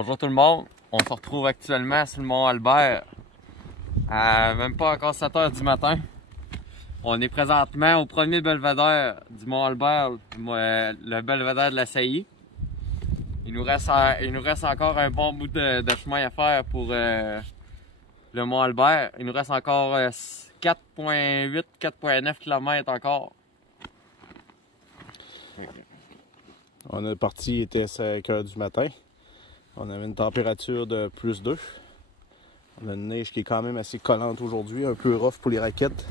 Bonjour tout le monde, on se retrouve actuellement sur le Mont Albert à même pas encore 7 h du matin. On est présentement au premier belvédère du Mont Albert, le belvédère de la Saillie. Il nous reste encore un bon bout de chemin à faire pour le Mont Albert. Il nous reste encore 4,8-4,9 km encore. On est parti, il était 5 h du matin. On avait une température de +2. On a une neige qui est quand même assez collante aujourd'hui, un peu rough pour les raquettes.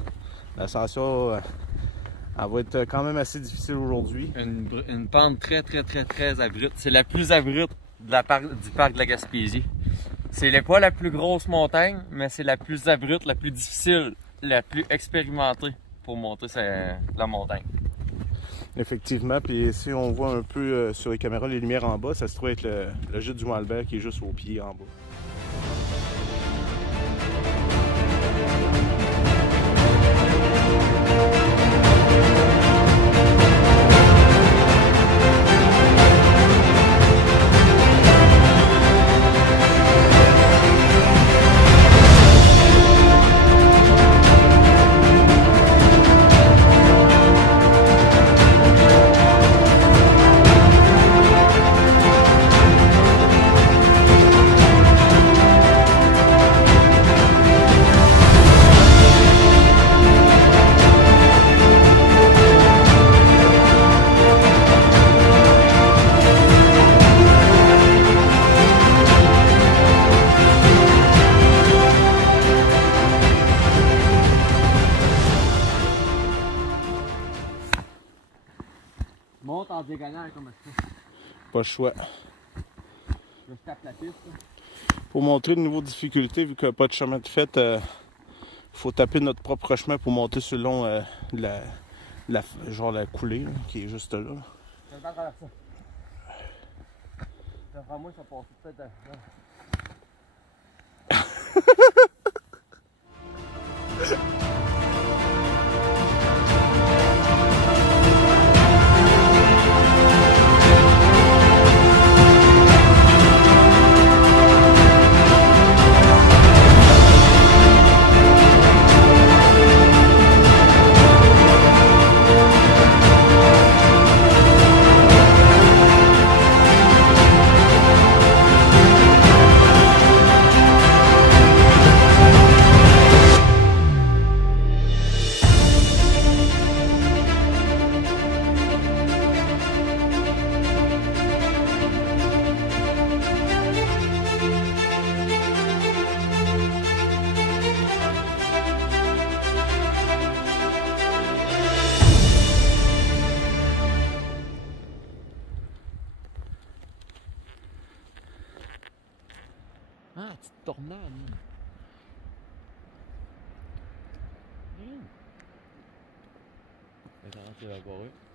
L'ascension, elle va être quand même assez difficile aujourd'hui. Une pente très abrupte. C'est la plus abrupte du parc de la Gaspésie. C'est pas la plus grosse montagne, mais c'est la plus abrupte, la plus difficile, la plus expérimentée pour monter la montagne. Effectivement, puis si on voit un peu sur les caméras les lumières en bas, ça se trouve être le gîte du Mont Albert qui est juste au pied en bas. Monte en diagonale comme ça. Pas le choix. Je tape la piste. Pour montrer le niveau de difficulté, vu qu'il n'y a pas de chemin de fait, il faut taper notre propre chemin pour monter sur le long la coulée là, qui est juste là. Je vais pas travers ça. D'après moi, ça passe peut-être à... Ah, petite tornade.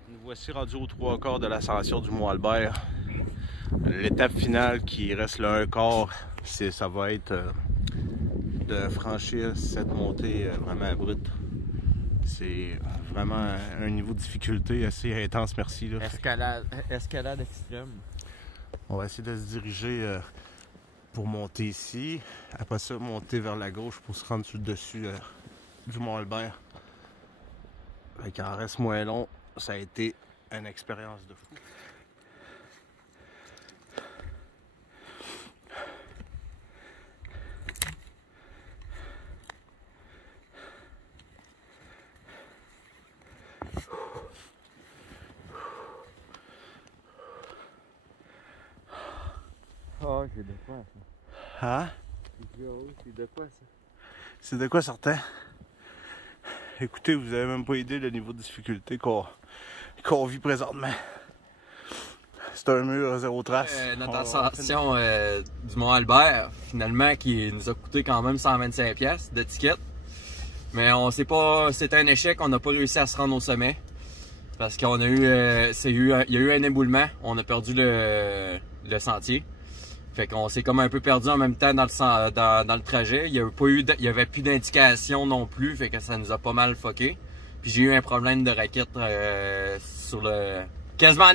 Nous voici rendus aux 3/4 de l'ascension du Mont Albert. L'étape finale qui reste le 1/4, ça va être de franchir cette montée vraiment abrupte. C'est vraiment un niveau de difficulté assez intense, merci. Là. Escalade extrême. On va essayer de se diriger pour monter ici. Après ça, monter vers la gauche pour se rendre sur le dessus du Mont Albert. Fait en reste moins long, ça a été une expérience de fou. Oh, j'ai de quoi ça? Hein? C'est de quoi ça? C'est de quoi certain? Écoutez, vous avez même pas idée le niveau de difficulté qu'on vit présentement. C'est un mur zéro trace. Notre ascension du Mont Albert, finalement, qui nous a coûté quand même 125$ de ticket. Mais on sait pas, c'était un échec, on n'a pas réussi à se rendre au sommet. Parce qu'on a eu, il y a eu un éboulement, on a perdu le sentier. Fait qu'on s'est comme un peu perdu en même temps dans le trajet. Il y avait plus d'indication non plus, fait que ça nous a pas mal fucké. Puis j'ai eu un problème de raquette quasiment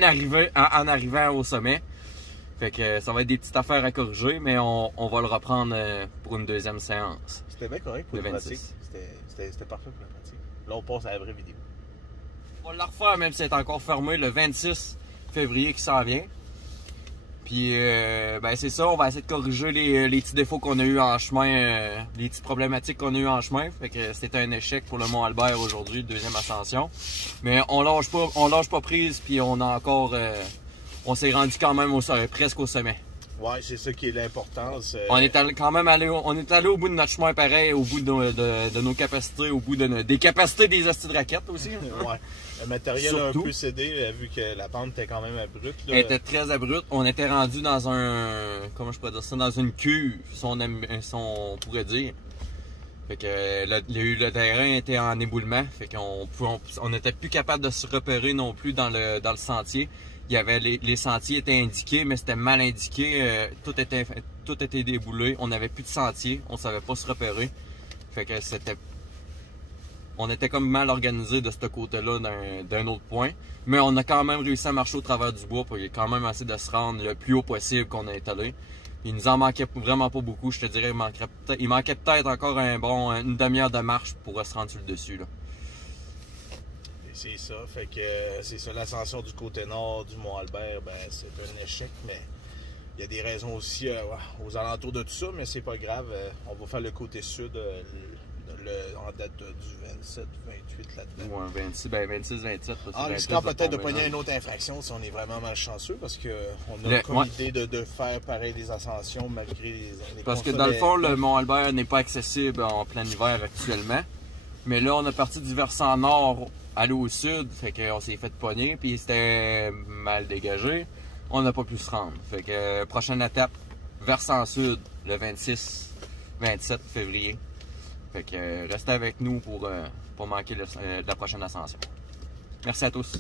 en arrivant au sommet. Fait que ça va être des petites affaires à corriger, mais on va le reprendre pour une deuxième séance. C'était bien correct pour Le la 26. pratique. C'était parfait pour la pratique. Là, on passe à la vraie vidéo. On va le refaire même si c'est encore fermé le 26 février qui s'en vient. Puis ben c'est ça, on va essayer de corriger les petits défauts qu'on a eu en chemin, les petites problématiques qu'on a eu en chemin. Fait que c'était un échec pour le Mont-Albert aujourd'hui, deuxième ascension. Mais on lâche pas prise, puis on a encore, on s'est rendu quand même presque au sommet. Ouais, c'est ça qui est l'importance. On est quand même allé au bout de notre chemin pareil, au bout de nos capacités, au bout des capacités des hosties de raquettes aussi. Ouais. Le matériel a un peu cédé vu que la pente était quand même abrupte. Là. Elle était très abrupte. On était rendu dans comment je pourrais dire ça, dans une cuve, si on pourrait dire. Fait que le terrain était en éboulement. Fait qu'on n'était plus capable de se repérer non plus dans le sentier. Il y avait les sentiers étaient indiqués, mais c'était mal indiqué. Tout était déboulé. On n'avait plus de sentier. On savait pas se repérer. Fait que on était comme mal organisé de ce côté-là d'un autre point. Mais on a quand même réussi à marcher au travers du bois. Puis il y a quand même assez de se rendre le plus haut possible qu'on a étalé. Il nous en manquait vraiment pas beaucoup. Je te dirais il manquait peut-être encore une demi-heure de marche pour se rendre sur le dessus. Là. C'est ça, fait que c'est ça, l'ascension du côté nord du Mont-Albert, ben c'est un échec, mais il y a des raisons aussi aux alentours de tout ça, mais c'est pas grave, on va faire le côté sud en date du 27, 28 là-dedans. Ouais, 26, 27. On risquera peut-être de pogner une autre infraction si on est vraiment malchanceux, parce qu'on a comme idée de faire pareil des ascensions malgré les parce que dans le fond, le Mont-Albert n'est pas accessible en plein hiver actuellement, mais là on a parti du versant nord aller au sud, fait qu'on s'est fait pogner, puis c'était mal dégagé. On n'a pas pu se rendre. Fait que prochaine étape, versant sud, le 26-27 février. Fait que restez avec nous pour manquer la prochaine ascension. Merci à tous.